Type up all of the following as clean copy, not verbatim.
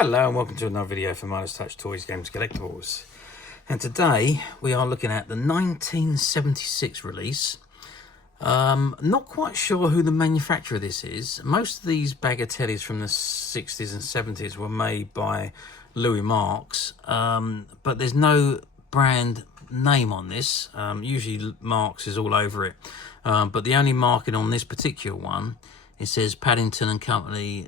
Hello and welcome to another video for Midas Touch Toys, Games, Collectibles. And today we are looking at the 1976 release. Not quite sure who the manufacturer of this is. Most of these Bagatelles from the 60s and 70s were made by Louis Marks, but there's no brand name on this. Usually Marks is all over it, but the only marking on this particular one, it says Paddington and Company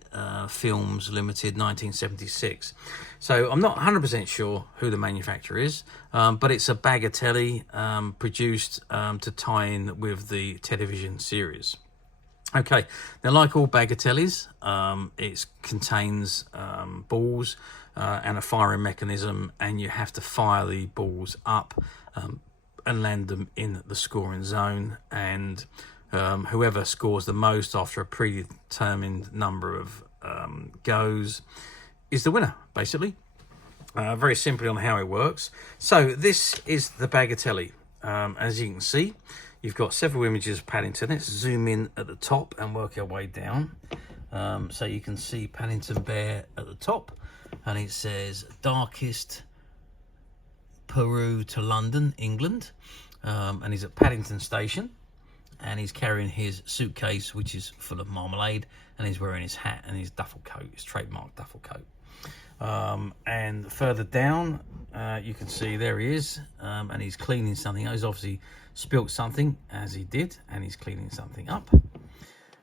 Films Limited 1976. So I'm not 100% sure who the manufacturer is, but it's a Bagatelle produced to tie in with the television series. Okay, now like all Bagatelles, it contains balls and a firing mechanism, and you have to fire the balls up and land them in the scoring zone, and whoever scores the most after a predetermined number of goes is the winner, basically. Very simply on how it works. So this is the Bagatelle. As you can see, you've got several images of Paddington. Let's zoom in at the top and work our way down. So you can see Paddington Bear at the top, and it says darkest Peru to London, England, and he's at Paddington Station. And he's carrying his suitcase, which is full of marmalade, and he's wearing his hat and his duffel coat, his trademark duffel coat. And further down, you can see there he is, and he's cleaning something. He's obviously spilt something, as he did, and he's cleaning something up.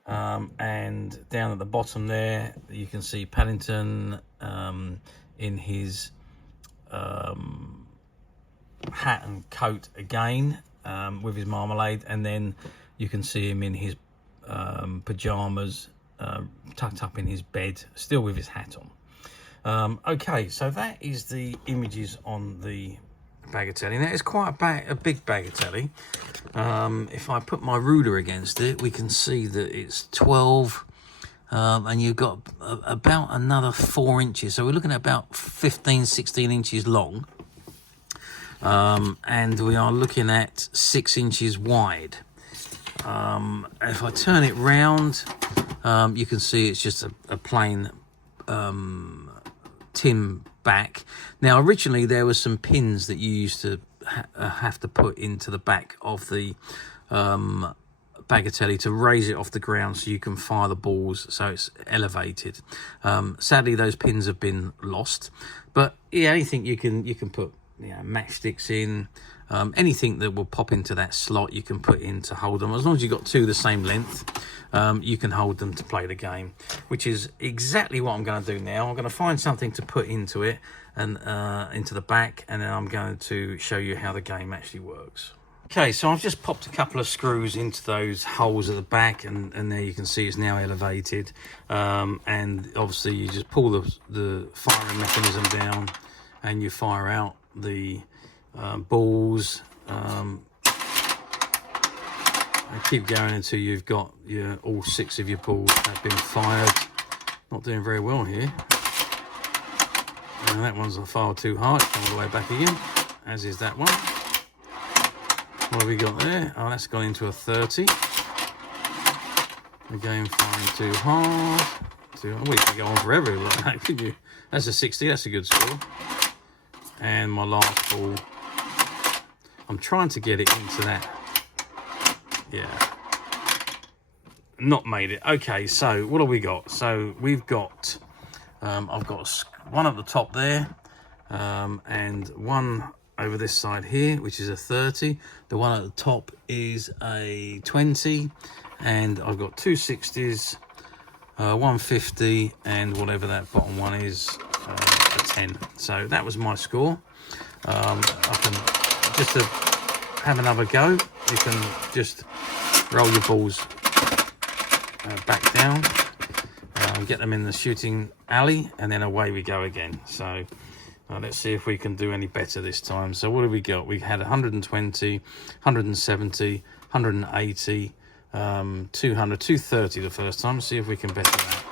And down at the bottom there, you can see Paddington in his hat and coat again, with his marmalade, and then you can see him in his pajamas, tucked up in his bed, still with his hat on. Okay, so that is the images on the Bagatelle. Now it's quite a big Bagatelle. If I put my ruler against it, we can see that it's 12, and you've got about another 4 inches. So we're looking at about 15, 16 inches long. And we are looking at 6 inches wide. If I turn it round, you can see it's just a plain tin back. Now originally there were some pins that you used to have to put into the back of the Bagatelle to raise it off the ground so you can fire the balls so it's elevated. Sadly those pins have been lost, but yeah, anything you can put, you know, matchsticks in, anything that will pop into that slot you can put in to hold them. As long as you've got two the same length, you can hold them to play the game, which is exactly what I'm going to do now. I'm going to find something to put into it and into the back, and then I'm going to show you how the game actually works. Okay, so I've just popped a couple of screws into those holes at the back, and there you can see it's now elevated, and obviously you just pull the firing mechanism down and you fire out the balls, and keep going until you've got all 6 of your balls have been fired. Not doing very well here. And that one's far too hard. Come all the way back again, as is that one. What have we got there? Oh, that's gone into a 30. Again, firing too hard. We could go on forever like that, could you? That's a 60. That's a good score. And my last ball, I'm trying to get it into that. Yeah, not made it. Okay, so what have we got? So we've got I've got one at the top there, and one over this side here, which is a 30. The one at the top is a 20, and I've got 2 60s, 150, and whatever that bottom one is, a 10. So that was my score. I can just to have another go. You can just roll your balls back down, get them in the shooting alley, and then away we go again. So let's see if we can do any better this time. So what have we got? We had 120, 170, 180, 200, 230 the first time. Let's see if we can better that.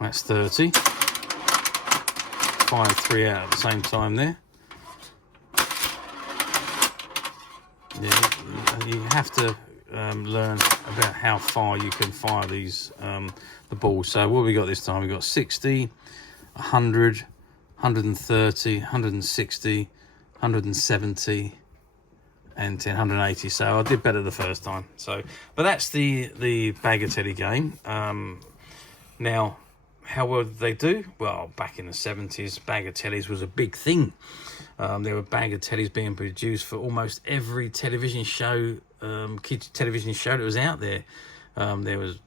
That's 30. Fired 3 out at the same time there. Yeah, you have to learn about how far you can fire these the balls. So what have we got this time? We've got 60, 100, 130, 160, 170 and 10, 180. So I did better the first time. So, but that's the Bagatelle game. Now, how well did they do? Well, back in the 70s, Bagatelles was a big thing. There were Bagatelles being produced for almost every television show, kids television show that was out there. There was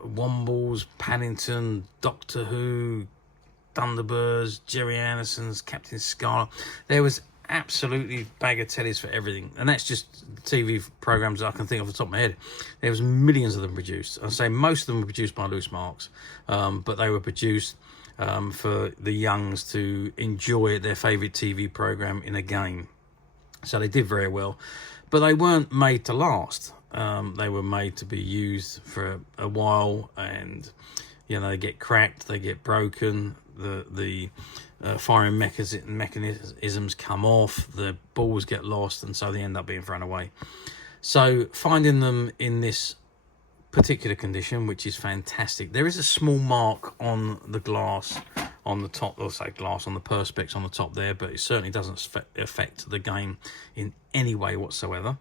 Wombles, Paddington, Doctor Who, Thunderbirds, Jerry Anderson's, Captain Scarlet. There was absolutely Bagatelles for everything, and that's just TV programs that I can think of off the top of my head. There was millions of them produced. I say most of them were produced by Loose Marks, but they were produced for the youngs to enjoy their favourite TV program in a game. So they did very well, but they weren't made to last. They were made to be used for a while, and you know, they get cracked, they get broken, the firing mechanisms come off, the balls get lost, and so they end up being thrown away. So finding them in this particular condition, which is fantastic, there is a small mark on the glass on the top, or say glass on the perspex on the top there, but it certainly doesn't affect the game in any way whatsoever.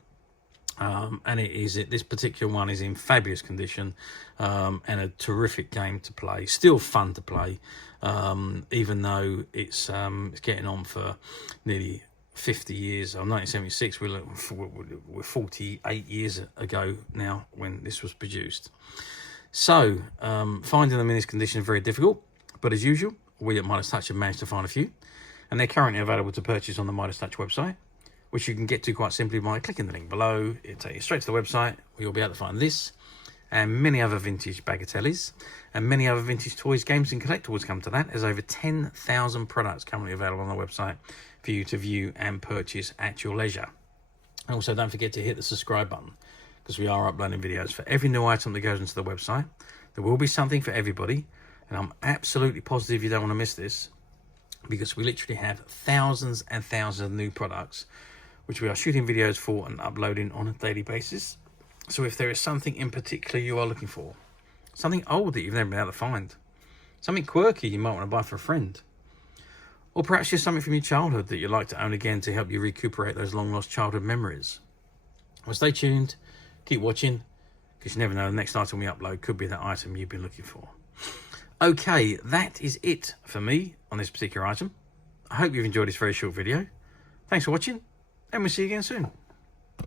And this particular one is in fabulous condition, and a terrific game to play. Still fun to play, even though it's getting on for nearly 50 years. 1976, we're 48 years ago now when this was produced. So finding them in this condition is very difficult, but as usual, we at Midas Touch have managed to find a few, and they're currently available to purchase on the Midas Touch website, which you can get to quite simply by clicking the link below. It'll take you straight to the website, where you'll be able to find this and many other vintage Bagatelles and many other vintage toys, games and collectibles come to that. There's over 10,000 products currently available on the website for you to view and purchase at your leisure. And also don't forget to hit the subscribe button, because we are uploading videos for every new item that goes into the website. There will be something for everybody, and I'm absolutely positive you don't want to miss this, because we literally have thousands and thousands of new products which we are shooting videos for and uploading on a daily basis. So if there is something in particular you are looking for, something old that you've never been able to find, something quirky you might want to buy for a friend, or perhaps just something from your childhood that you'd like to own again to help you recuperate those long lost childhood memories, well, stay tuned, keep watching, because you never know, the next item we upload could be that item you've been looking for. Okay, that is it for me on this particular item. I hope you've enjoyed this very short video. Thanks for watching, and we'll see you again soon.